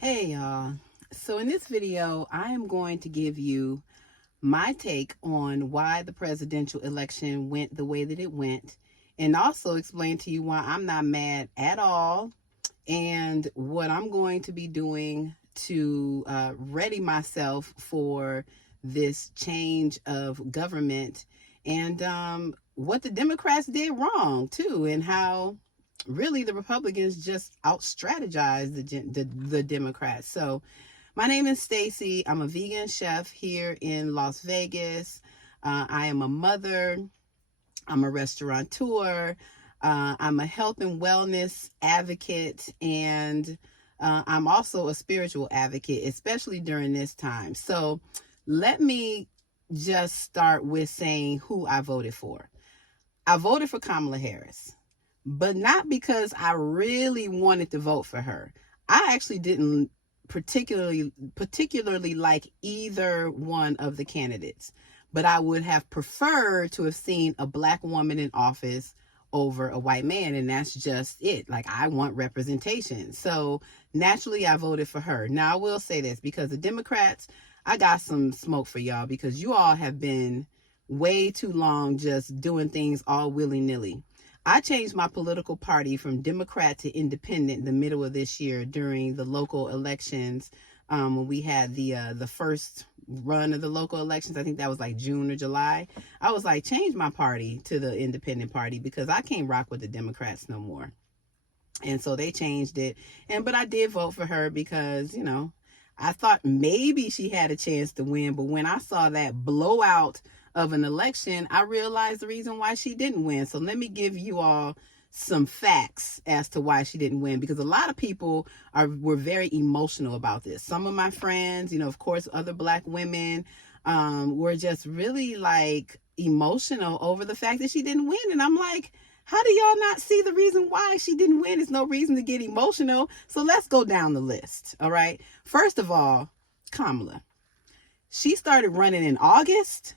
Hey y'all. So in this video, I am going to give you my take on why the presidential election went the way that it went, and also explain to you why I'm not mad at all and what I'm going to be doing to ready myself for this change of government, and what the Democrats did wrong too, and how really the Republicans just out strategized the Democrats. So my name is Stacy. I'm a vegan chef here in Las Vegas. I am a mother. I'm a restaurateur. I'm a health and wellness advocate, and I'm also a spiritual advocate, especially during this time. So let me just start with saying who I voted for. I voted for Kamala Harris, but not because I really wanted to vote for her. I actually didn't particularly like either one of the candidates, but I would have preferred to have seen a black woman in office over a white man, and that's just it. Like, I want representation. So naturally I voted for her. Now I will say this, because the Democrats, I got some smoke for y'all, because you all have been way too long just doing things all willy-nilly. I changed my political party from Democrat to Independent in the middle of this year during the local elections, when we had the first run of the local elections. I think that was like June or July. I was like, change my party to the Independent Party, because I can't rock with the Democrats no more. And so they changed it. But I did vote for her because, I thought maybe she had a chance to win. But when I saw that blowout of an election, I realized the reason why she didn't win. So let me give you all some facts as to why she didn't win, because a lot of people were very emotional about this. Some of my friends, of course, other black women, were just really like emotional over the fact that she didn't win. And I'm like, how do y'all not see the reason why she didn't win? There's no reason to get emotional. So let's go down the list. All right. First of all, Kamala. She started running in August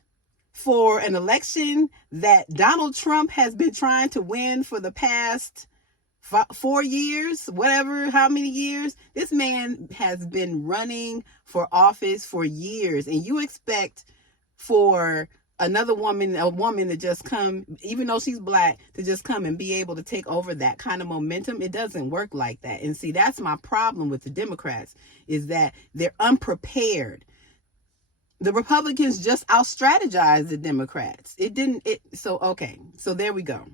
for an election that Donald Trump has been trying to win for the past 4 years, whatever, how many years. This man has been running for office for years, and you expect for a woman to just come, even though she's black, to just come and be able to take over that kind of momentum. It doesn't work like that. And see, that's my problem with the Democrats, is that they're unprepared. The Republicans just out-strategized the Democrats. So there we go.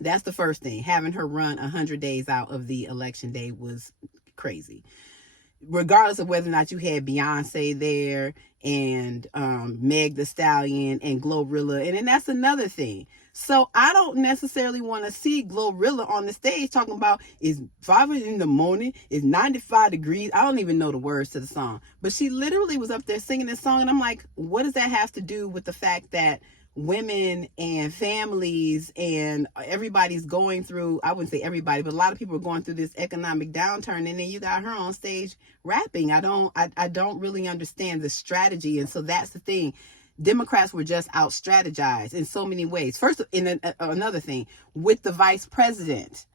That's the first thing. Having her run 100 days out of the election day was crazy. Regardless of whether or not you had Beyonce there and Meg the Stallion and Glorilla. And then that's another thing. So I don't necessarily want to see Glorilla on the stage talking about it's 5 in the morning, it's 95 degrees. I don't even know the words to the song. But she literally was up there singing this song. And I'm like, what does that have to do with the fact that women and families and everybody's going through, I wouldn't say everybody, but a lot of people are going through this economic downturn, and then you got her on stage rapping? I don't really understand the strategy. And so that's the thing. Democrats were just out strategized in so many ways. First, another thing with the vice president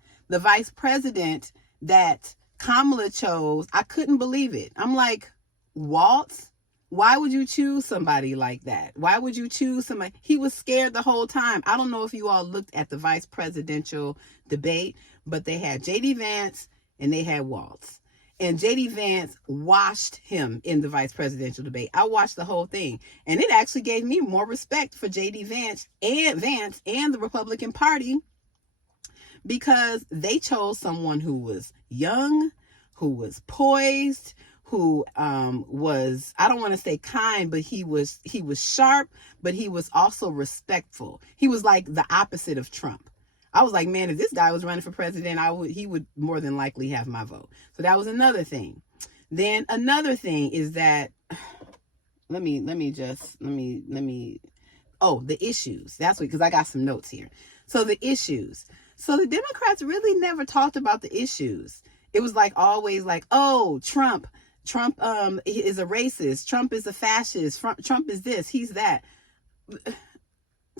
that Kamala chose, I couldn't believe it. I'm like, Waltz? Why would you choose somebody like that? Why would you choose somebody? He was scared the whole time. I don't know if you all looked at the vice presidential debate, but they had J.D. Vance and they had Waltz. And J.D. Vance washed him in the vice presidential debate. I watched the whole thing. And it actually gave me more respect for J.D. Vance and the Republican Party, because they chose someone who was young, who was poised, who was, I don't want to say kind, but he was sharp, but he was also respectful. He was like the opposite of Trump. I was like, man, if this guy was running for president, he would more than likely have my vote. So that was another thing. Then another thing is that, the issues. That's what, because I got some notes here. So the issues. So the Democrats really never talked about the issues. It was like always like, oh, Trump is a racist. Trump is a fascist. Trump is this, he's that.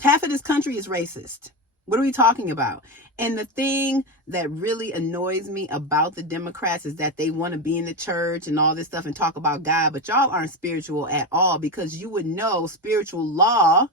Half of this country is racist. What are we talking about? And the thing that really annoys me about the Democrats is that they want to be in the church and all this stuff and talk about God, but y'all aren't spiritual at all, because you would know spiritual law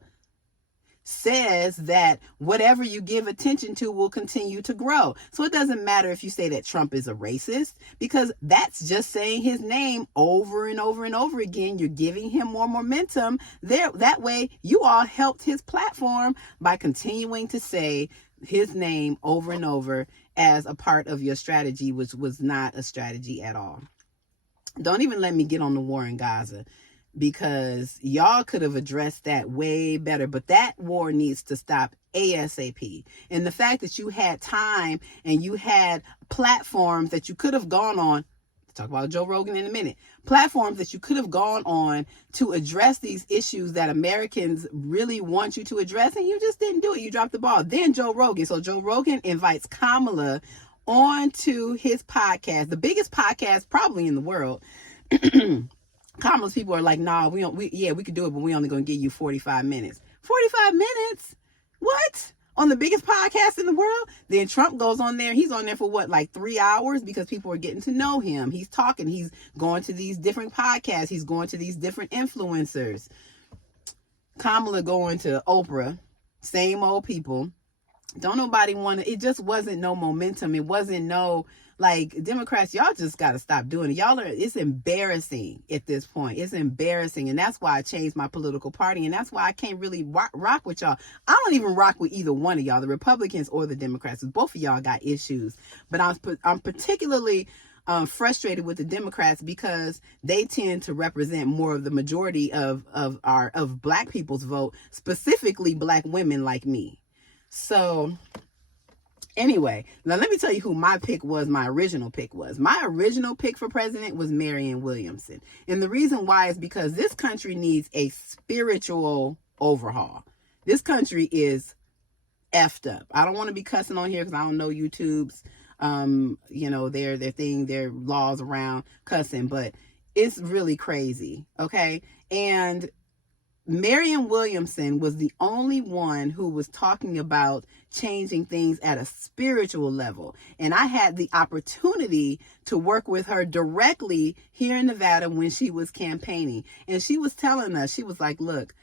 says that whatever you give attention to will continue to grow. So it doesn't matter if you say that Trump is a racist, because that's just saying his name over and over and over again. You're giving him more momentum there. That way you all helped his platform by continuing to say his name over and over as a part of your strategy, which was not a strategy at all. Don't even let me get on the war in Gaza, because y'all could have addressed that way better. But that war needs to stop ASAP. And the fact that you had time and you had platforms that you could have gone on, talk about Joe Rogan in a minute, platforms that you could have gone on to address these issues that Americans really want you to address, and you just didn't do it. You dropped the ball. Then Joe Rogan. So Joe Rogan invites Kamala onto his podcast, the biggest podcast probably in the world. Kamala's people are like, nah, we could do it, but we only gonna give you 45 minutes. 45 minutes? What? On the biggest podcast in the world? Then Trump goes on there. He's on there for what, like 3 hours, because people are getting to know him. He's talking. He's going to these different podcasts. He's going to these different influencers. Kamala going to Oprah. Same old people. Don't nobody want to. It just wasn't no momentum. It wasn't no, like, Democrats, y'all just got to stop doing it. It's embarrassing at this point. It's embarrassing. And that's why I changed my political party. And that's why I can't really rock with y'all. I don't even rock with either one of y'all, the Republicans or the Democrats. Both of y'all got issues. But I'm particularly frustrated with the Democrats, because they tend to represent more of the majority of Black people's vote, specifically Black women like me. So anyway, now let me tell you who my pick was. My original pick for president was Maran Williamson. And the reason why is because this country needs a spiritual overhaul. This country is effed up. I don't want to be cussing on here because I don't know YouTube's, their thing, their laws around cussing, but it's really crazy. Okay. And Maran Williamson was the only one who was talking about changing things at a spiritual level. And I had the opportunity to work with her directly here in Nevada when she was campaigning. And she was telling us, she was like, look,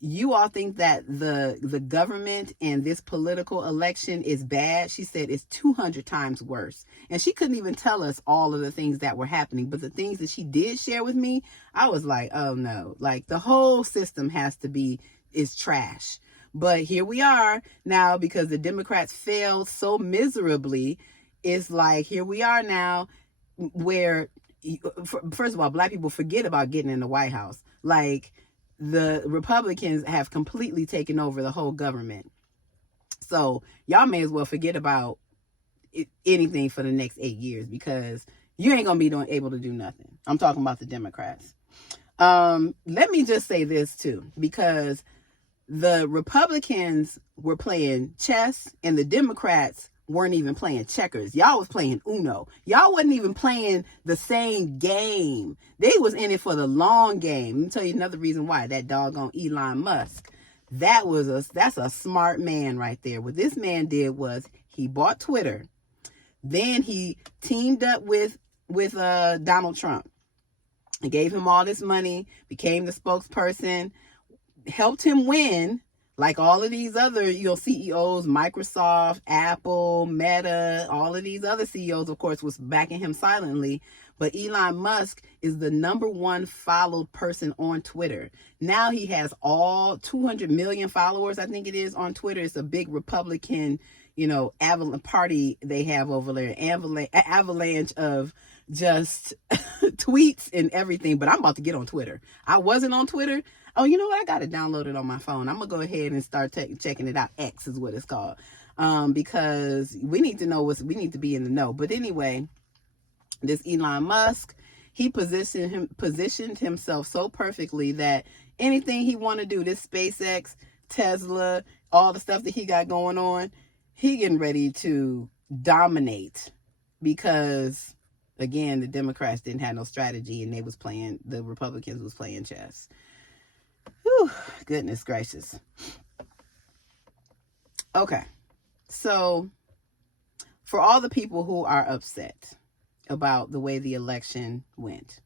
you all think that the government and this political election is bad. She said it's 200 times worse. And she couldn't even tell us all of the things that were happening. But the things that she did share with me, I was like, oh no, like the whole system is trash. But here we are now, because the Democrats failed so miserably. It's like, here we are now, where, first of all, Black people forget about getting in the White House. Like, the Republicans have completely taken over the whole government. So y'all may as well forget about anything for the next 8 years, because you ain't going to be able to do nothing. I'm talking about the Democrats. Let me just say this too, because the Republicans were playing chess and the Democrats weren't even playing checkers. Y'all was playing Uno. Y'all wasn't even playing the same game. They was in it for the long game. Let me tell you another reason why. That doggone Elon Musk. That's a smart man right there. What this man did was he bought Twitter. Then he teamed up with Donald Trump and gave him all this money, became the spokesperson, helped him win. Like all of these other, CEOs, Microsoft, Apple, Meta, all of these other CEOs, of course, was backing him silently. But Elon Musk is the number one followed person on Twitter. Now he has all 200 million followers, I think it is, on Twitter. It's a big Republican, party they have over there. Avalanche of just tweets and everything. But I'm about to get on Twitter. I wasn't on Twitter. Oh, you know what? I got it downloaded on my phone. I'm going to go ahead and start checking it out. X is what it's called. Because we need to know we need to be in the know. But anyway, this Elon Musk, he positioned himself so perfectly that anything he want to do, this SpaceX, Tesla, all the stuff that he got going on, he getting ready to dominate, because again, the Democrats didn't have no strategy and the Republicans was playing chess. Whew, goodness gracious. Okay. So for all the people who are upset about the way the election went,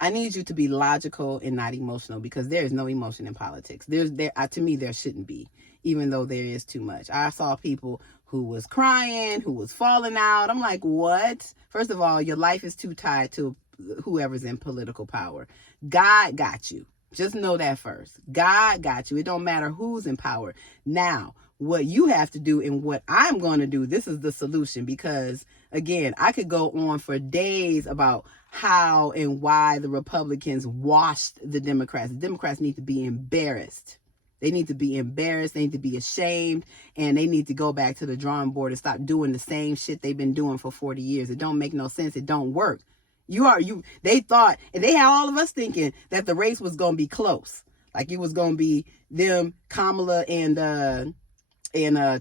I need you to be logical and not emotional, because there is no emotion in politics. To me, there shouldn't be, even though there is too much. I saw people who was crying, who was falling out. I'm like, what? First of all, your life is too tied to whoever's in political power. God got you. Just know that first. God got you. It don't matter who's in power. Now, what you have to do and what I'm going to do, this is the solution, because again, I could go on for days about how and why the Republicans washed the Democrats. The Democrats need to be embarrassed. They need to be embarrassed. They need to be ashamed, and they need to go back to the drawing board and stop doing the same shit they've been doing for 40 years. It don't make no sense. It don't work. They thought, and they had all of us thinking that the race was going to be close. Like it was going to be them, Kamala and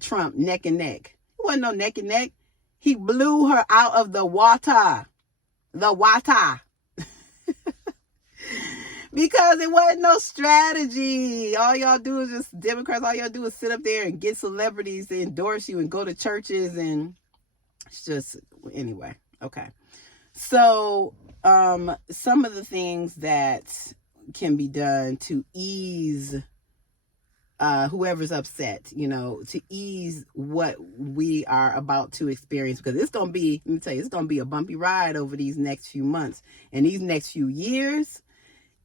Trump neck and neck. It wasn't no neck and neck. He blew her out of the water. Because it wasn't no strategy. All y'all do is just, Democrats, all y'all do is sit up there and get celebrities to endorse you and go to churches, and it's just, anyway, okay. So some of the things that can be done to ease whoever's upset, to ease what we are about to experience, because it's going to be, let me tell you, it's going to be a bumpy ride over these next few months and these next few years.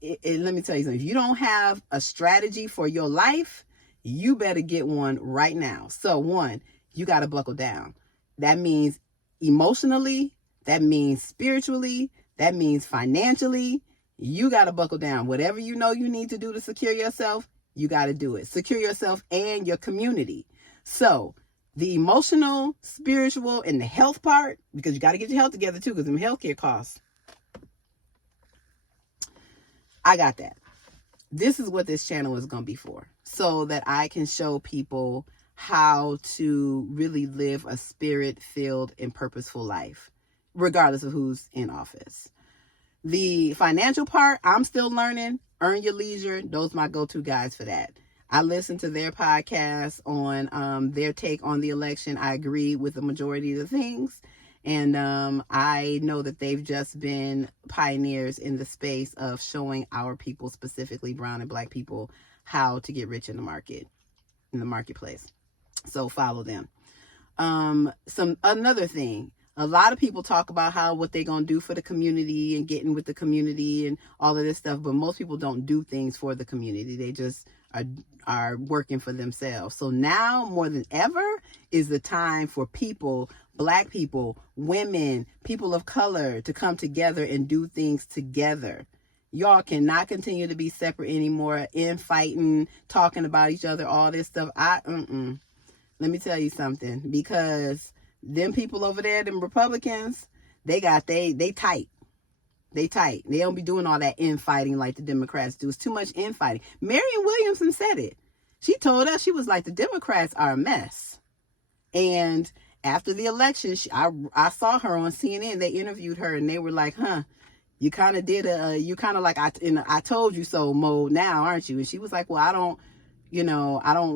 Let me tell you something. If you don't have a strategy for your life, you better get one right now. So one, you got to buckle down. That means emotionally, that means spiritually, that means financially. You got to buckle down. Whatever you know you need to do to secure yourself, you got to do it. Secure yourself and your community. So the emotional, spiritual, and the health part, because you got to get your health together too, because them healthcare costs. I got that. This is what this channel is going to be for, so that I can show people how to really live a spirit-filled and purposeful life, regardless of who's in office. The financial part, I'm still learning. Earn Your Leisure, those are my go-to guys for that. I listened to their podcast on their take on the election. I agree with the majority of the things. And I know that they've just been pioneers in the space of showing our people, specifically brown and black people, how to get rich in the marketplace. So follow them. Another thing, a lot of people talk about what they're going to do for the community and getting with the community and all of this stuff, but most people don't do things for the community. They just are working for themselves. So now more than ever is the time for people, black people, women, people of color, to come together and do things together. Y'all cannot continue to be separate anymore, infighting, talking about each other, all this stuff. Let me tell you something, because them people over there, them Republicans, they tight. They tight. They don't be doing all that infighting like the Democrats do. It's too much infighting. Maran Williamson said it. She told us, she was like, the Democrats are a mess. And after the election, I saw her on CNN. They interviewed her and they were like, you kind of did you kind of like, I told you so mode now, aren't you? And she was like, well, I don't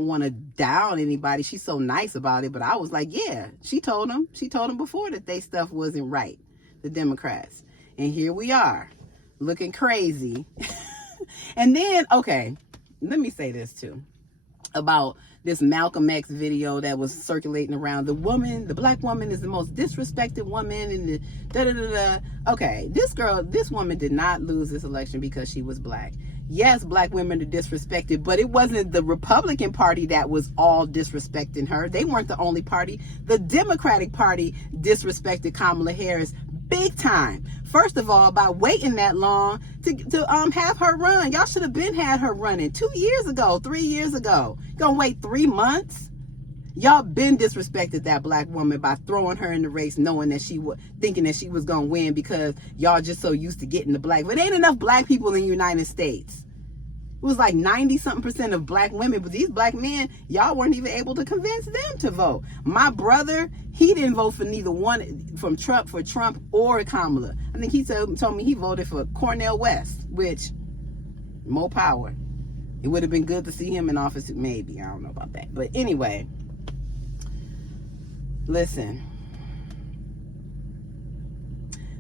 want to down anybody. She's so nice about it. But I was like, yeah, she told them before that they stuff wasn't right, the Democrats. And here we are, looking crazy. And then, okay, let me say this too, about this Malcolm X video that was circulating around. The black woman is the most disrespected woman in the da-da-da-da. Okay, this woman did not lose this election because she was black. Yes, black women are disrespected, but it wasn't the Republican Party that was all disrespecting her. They weren't the only party. The Democratic Party disrespected Kamala Harris big time. First of all, by waiting that long to have her run. Y'all should have had her running 2 years ago, 3 years ago. You gonna wait 3 months? Y'all been disrespected that black woman by throwing her in the race, knowing that thinking that she was gonna win, because y'all just so used to getting the black. But ain't enough black people in the United States. It was like 90-something% of black women, but these black men, y'all weren't even able to convince them to vote. My brother, he didn't vote for neither one, for Trump or Kamala. I think he told me he voted for Cornel West, which, more power. It would have been good to see him in office, maybe. I don't know about that. But anyway, listen,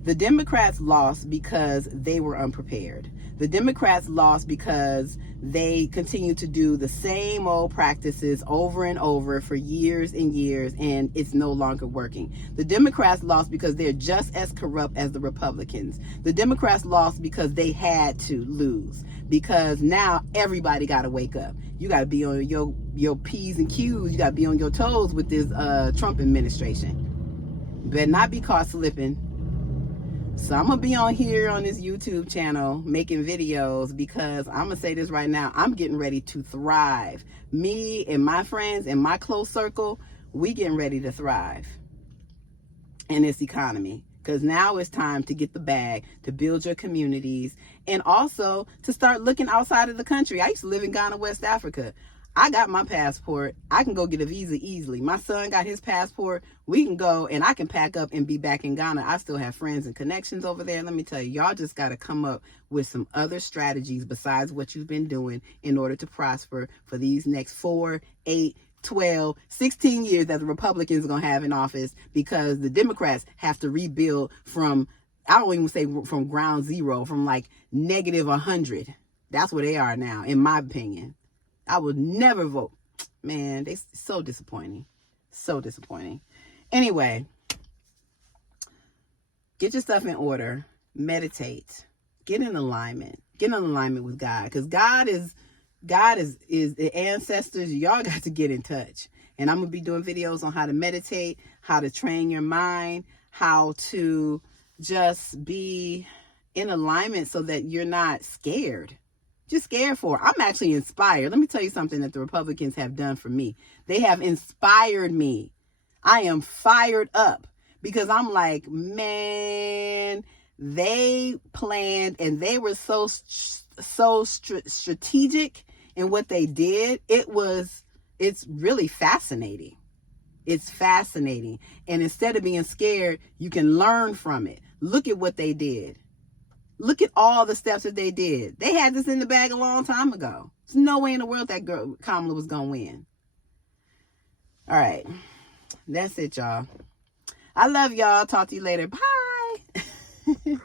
The Democrats lost because they were unprepared. The Democrats lost because they continue to do the same old practices over and over for years and years, and it's no longer working. The Democrats lost because they're just as corrupt as the Republicans. The Democrats lost because they had to lose, because now everybody got to wake up. You got to be on your P's and Q's. You got to be on your toes with this Trump administration. Better not be caught slipping. So I'm going to be on here on this YouTube channel making videos, because I'm going to say this right now. I'm getting ready to thrive. Me and my friends and my close circle, we getting ready to thrive in this economy. Because now it's time to get the bag, to build your communities, and also to start looking outside of the country. I used to live in Ghana, West Africa. I got my passport. I can go get a visa easily. My son got his passport. We can go and I can pack up and be back in Ghana. I still have friends and connections over there. Let me tell you, y'all just got to come up with some other strategies besides what you've been doing in order to prosper for these next 4, 8, 12, 16 years that the Republicans are going to have in office, because the Democrats have to rebuild from, I don't even say from ground zero, from like negative 100. That's where they are now, in my opinion. I would never vote. Man, they so disappointing. So disappointing. Anyway, get your stuff in order. Meditate. Get in alignment. Get in alignment with God. Because God is the ancestors. Y'all got to get in touch. And I'm going to be doing videos on how to meditate, how to train your mind, how to just be in alignment so that you're not scared. Just scared for it. I'm actually inspired. Let me tell you something that the Republicans have done for me. They have inspired me. I am fired up, because I'm like, man, they planned and they were so strategic in what they did. It's really fascinating. It's fascinating. And instead of being scared, you can learn from it. Look at what they did. Look at all the steps that they did. They had this in the bag a long time ago. There's no way in the world that girl Kamala was going to win. All right. That's it, y'all. I love y'all. Talk to you later. Bye.